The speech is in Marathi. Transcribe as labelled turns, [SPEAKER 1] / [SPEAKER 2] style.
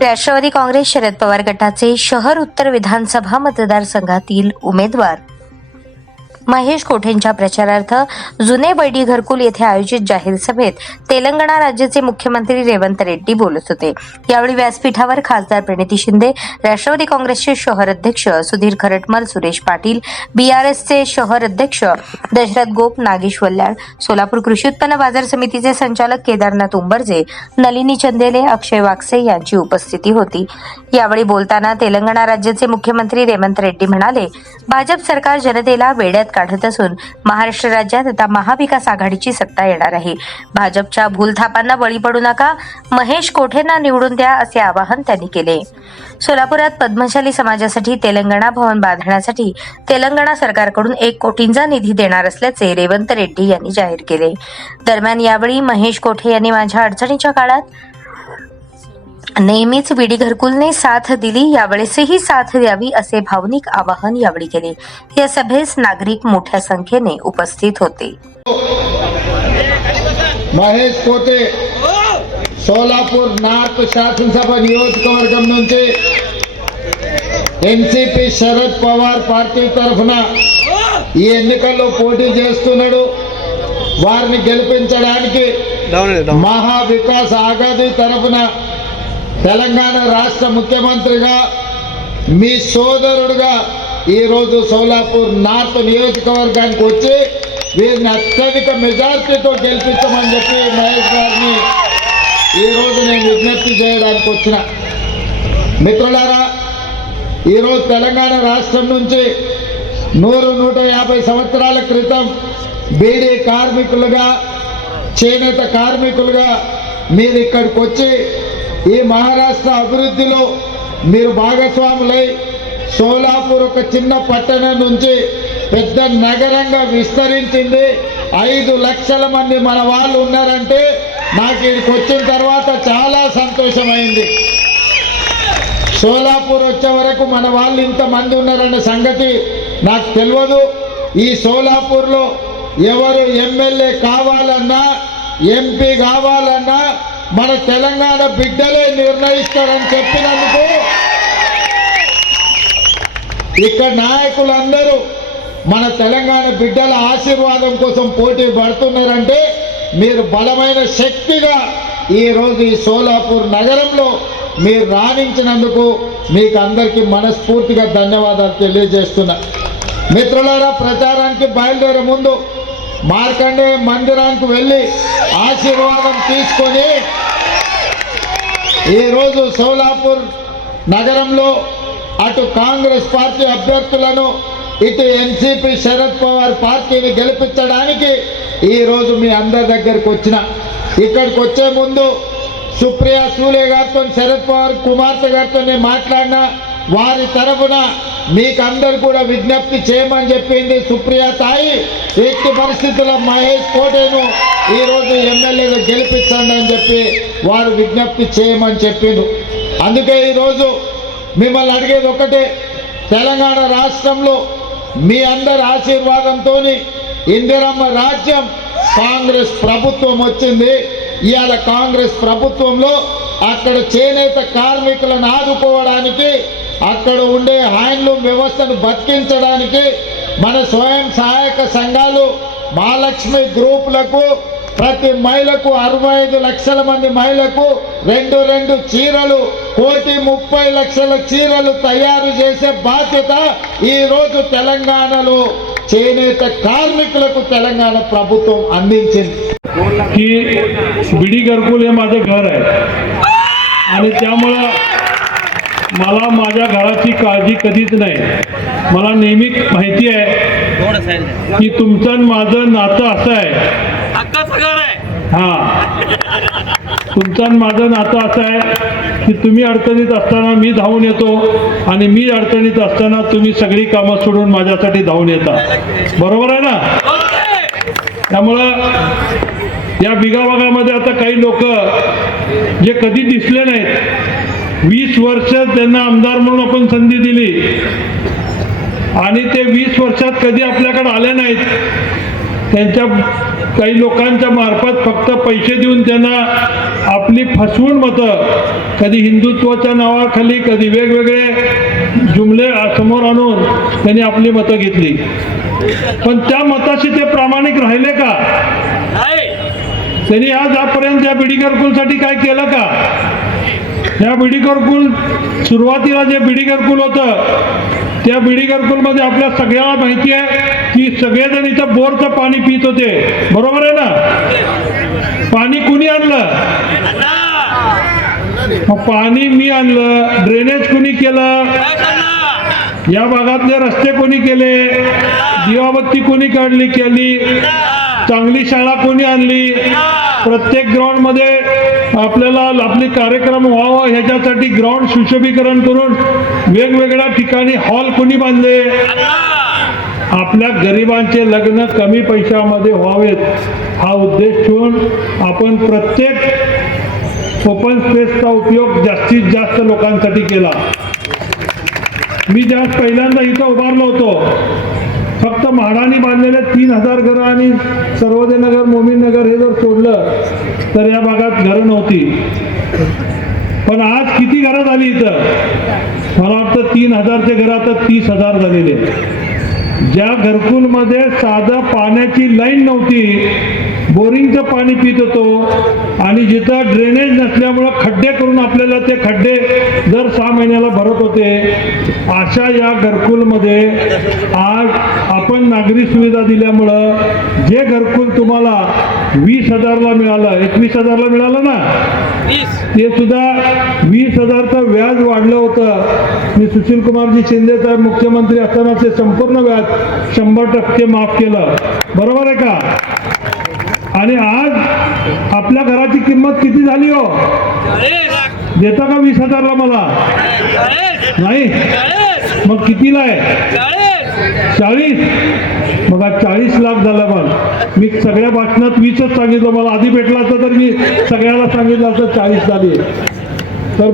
[SPEAKER 1] राष्ट्रवादी काँग्रेस शरद पवार गटाचे शहर उत्तर विधानसभा मतदारसंघातील उमेदवार. महेश कोठेंच्या प्रचारार्थ जुने बैडी घरकुल येथे आयोजित जाहीर सभेत तेलंगणा राज्याचे मुख्यमंत्री रेवंत रेड्डी बोलत होते. यावेळी व्यासपीठावर खासदार प्रणिती शिंदे राष्ट्रवादी काँग्रेसचे शहर अध्यक्ष सुधीर खरटमल सुरेश पाटील बीआरएसचे शहर अध्यक्ष दशरथ गोप नागेश वल्याळ सोलापूर कृषी उत्पन्न बाजार समितीचे संचालक केदारनाथ उंबरजे नलिनी चंदेले अक्षय वागसे यांची उपस्थिती होती. यावेळी बोलताना तेलंगणा राज्याचे मुख्यमंत्री रेवंत रेड्डी म्हणाले भाजप सरकार जनतेला वेड्यात काढत असून महाराष्ट्र राज्यात आता महाविकास आघाडीची सत्ता येणार आहे. भाजपच्या भूलथापांना बळी पडू नका महेश कोठेंना निवडून द्या असे आवाहन त्यांनी केले. सोलापुरात पद्मशाली समाजासाठी तेलंगणा भवन बांधण्यासाठी तेलंगणा सरकारकडून एक कोटींचा निधी देणार असल्याचे रेवंत रेड्डी यांनी जाहीर केले. दरम्यान यावेळी महेश कोठे यांनी माझ्या अडचणीच्या काळात नेहमीच विडी घरकुलने साथ दिली यावेळेसही साथ द्यावी असे भावनिक आवाहन यावेळी केले या सभेस नागरिक मोठ्या संख्येने उपस्थित होते
[SPEAKER 2] మహేష్ కోటే సోలాపూర్ నార్త్ శాసనసభ నియోజకవర్గం నుంచి ఎన్సిపి శరద్ పవార్ పార్టీ తరఫున ఈ ఎన్నికల్లో పోటీ చేస్తున్నాడు వారిని గెలిపించడానికి మహా వికాస్ ఆగాది తరఫున తెలంగాణ రాష్ట్ర ముఖ్యమంత్రిగా మీ సోదరుడుగా ఈరోజు సోలాపూర్ నార్త్ నియోజకవర్గానికి వచ్చి వీరిని అత్యధిక మెజార్టీతో గెలిపించమని చెప్పి మహేష్ గారిని ఈరోజు నేను విజ్ఞప్తి చేయడానికి వచ్చిన. మిత్రులారా ఈరోజు తెలంగాణ రాష్ట్రం నుంచి నూరు నూట యాభై సంవత్సరాల క్రితం బీడీ కార్మికులుగా చేనేత కార్మికులుగా మీరు ఇక్కడికి వచ్చి ఈ మహారాష్ట్ర అభివృద్ధిలో మీరు భాగస్వాములై సోలాపూర్ ఒక చిన్న పట్టణం నుంచి పెద్ద నగరంగా విస్తరించింది. ఐదు లక్షల మంది మన వాళ్ళు ఉన్నారంటే నాకు ఇక్కడికి వచ్చిన తర్వాత చాలా సంతోషమైంది. సోలాపూర్ వచ్చే వరకు మన వాళ్ళు ఇంతమంది ఉన్నారన్న సంగతి నాకు తెలియదు. ఈ సోలాపూర్లో ఎవరు ఎమ్మెల్యే కావాలన్నా ఎంపీ కావాలన్నా మన తెలంగాణ బిడ్డలే నిర్ణయిస్తారని చెప్పినందుకు ఇక్కడ నాయకులందరూ మన తెలంగాణ బిడ్డల ఆశీర్వాదం కోసం పోటీ పడుతున్నారంటే మీరు బలమైన శక్తిగా ఈరోజు ఈ సోలాపూర్ నగరంలో మీరు రాణించినందుకు మీకు అందరికీ మనస్ఫూర్తిగా ధన్యవాదాలు తెలియజేస్తున్నా. మిత్రులారా ప్రచారానికి బయలుదేరే ముందు మార్కండే మందిరానికి వెళ్ళి ఆశీర్వాదం తీసుకొని ఈరోజు సోలాపూర్ నగరంలో అటు కాంగ్రెస్ పార్టీ అభ్యర్థులను ఇటు ఎన్సీపీ శరద్ పవార్ పార్టీని గెలిపించడానికి ఈరోజు మీ అందరి దగ్గరికి వచ్చిన. ఇక్కడికి వచ్చే ముందు సుప్రియా సూలే గారితో శరద్ పవార్ కుమార్తె గారితో నేను మాట్లాడినా. వారి తరఫున మీకందరు కూడా విజ్ఞప్తి చేయమని చెప్పింది సుప్రియా తాయి. ఎట్టి పరిస్థితుల్లో మహేష్ కోటేను ఈరోజు ఎమ్మెల్యేలు గెలిపించండి అని చెప్పి వారు విజ్ఞప్తి చేయమని చెప్పిండ్రు అందుకే ఈరోజు మిమ్మల్ని అడిగేది ఒకటే తెలంగాణ రాష్ట్రంలో మీ అందరి ఆశీర్వాదంతో ఇందిరమ్మ రాజ్యం కాంగ్రెస్ ప్రభుత్వం వచ్చింది. ఇవాళ కాంగ్రెస్ ప్రభుత్వంలో అక్కడ చేనేత కార్మికులను ఆదుకోవడానికి అక్కడ ఉండే హ్యాండ్లూమ్ వ్యవస్థను బతికించడానికి మన స్వయం సహాయక సంఘాలు మహాలక్ష్మి గ్రూపులకు ప్రతి మహిళకు అరవై ఐదు లక్షల మంది మహిళకు రెండు రెండు చీరలు కోటి ముప్పై లక్షల చీరలు తయారు చేసే బాధ్యత ఈ రోజు తెలంగాణలో చేనేత కార్మికులకు తెలంగాణ ప్రభుత్వం అందించింది
[SPEAKER 3] की बिडी घरकुल हे माझं घर आहे आणि त्यामुळं मला माझ्या घराची काळजी कधीच नाही. मला नेहमी माहिती आहे की तुमचं आणि माझं नातं असं आहे. हा. तुमचं आणि माझं नातं असं आहे की तुम्ही अडचणीत असताना मी धावून येतो आणि मी अडचणीत असताना तुम्ही सगळी कामं सोडून माझ्यासाठी धावून येता. बरोबर आहे ना? त्यामुळं या बिगा भागामध्ये आता काही लोक जे कधी दिसले नाहीत वीस वर्ष त्यांना आमदार म्हणून आपण संधी दिली. आणि ते वीस वर्षात कधी आपल्याकडे आले नाहीत. त्यांच्या काही लोकांच्या मार्फत फक्त पैसे देऊन त्यांना आपली फसवून मतं कधी हिंदुत्वाच्या नावाखाली कधी वेगवेगळे जुमले समोर आणून त्यांनी आपली मतं घेतली. पण त्या मताशी ते प्रामाणिक राहिले का? त्यांनी आज आजपर्यंत या बिडी घरकुलसाठी काय केलं का? या बिडी घरकुल सुरुवातीला जे बिडी घरकुल होतं त्या बिडी आपल्या सगळ्याला माहिती आहे की सगळेजण इथं बोरचं पाणी पित होते. बरोबर आहे ना? पाणी कुणी आणलं? पाणी मी आणलं ड्रेनेज कुणी केलं? या भागातले रस्ते कोणी केले? दिवाबत्ती कोणी काढली केली? चांगली शाळा कोणी आणली? प्रत्येक ग्राउंडमध्ये आपल्याला आपले कार्यक्रम व्हावं ह्याच्यासाठी ग्राउंड सुशोभीकरण करून वेगवेगळ्या ठिकाणी हॉल कोणी बांधले? आपल्या गरिबांचे लग्न कमी पैशामध्ये व्हावेत. हा उद्देश ठेवून आपण प्रत्येक ओपन स्पेसचा उपयोग जास्तीत जास्त लोकांसाठी केला. मी ज्या पहिल्यांदा इथं उभारलो होतो फक्त म्हाडाने बांधलेले तीन हजार घरं आणि सर्वोदय नगर मोमीन नगर हे जर सोडलं तर या भागात घरं नव्हती. पण आज किती घरं झाली इथं? मला वाटतं तीन हजारचे घरं आता तीस हजार झालेले. ज्या घरकुलमध्ये साधं पाण्याची लाईन नव्हती बोरिंगचं पाणी पित होतो. आणि जिथं ड्रेनेज नसल्यामुळं खड्डे करून आपल्याला ते खड्डे दर सहा महिन्याला भरत होते. अशा या घरकुलमध्ये आज आपण नागरी सुविधा दिल्यामुळं जे घरकुल तुम्हाला वीस हजारला मिळालं एकवीस हजारला मिळालं ना? ते सुद्धा वीस हजारचं व्याज वाढलं होतं. मी सुशील कुमारजी शिंदे साहेब मुख्यमंत्री असताना ते संपूर्ण व्याज शंभर टक्के माफ केलं. बरोबर आहे का? आणि आज आपल्या घराची किंमत किती झाली हो?
[SPEAKER 4] चाळीस
[SPEAKER 3] देता का वीस हजारला मला? नाही? मग कितीला आहे? चाळीस? मग आज चाळीस लाख झाला पण मी सगळ्या भाषणात वीसच सांगितलं. मला आधी भेटला असतं तर मी सगळ्याला सांगितलं असतं चाळीस झाली तर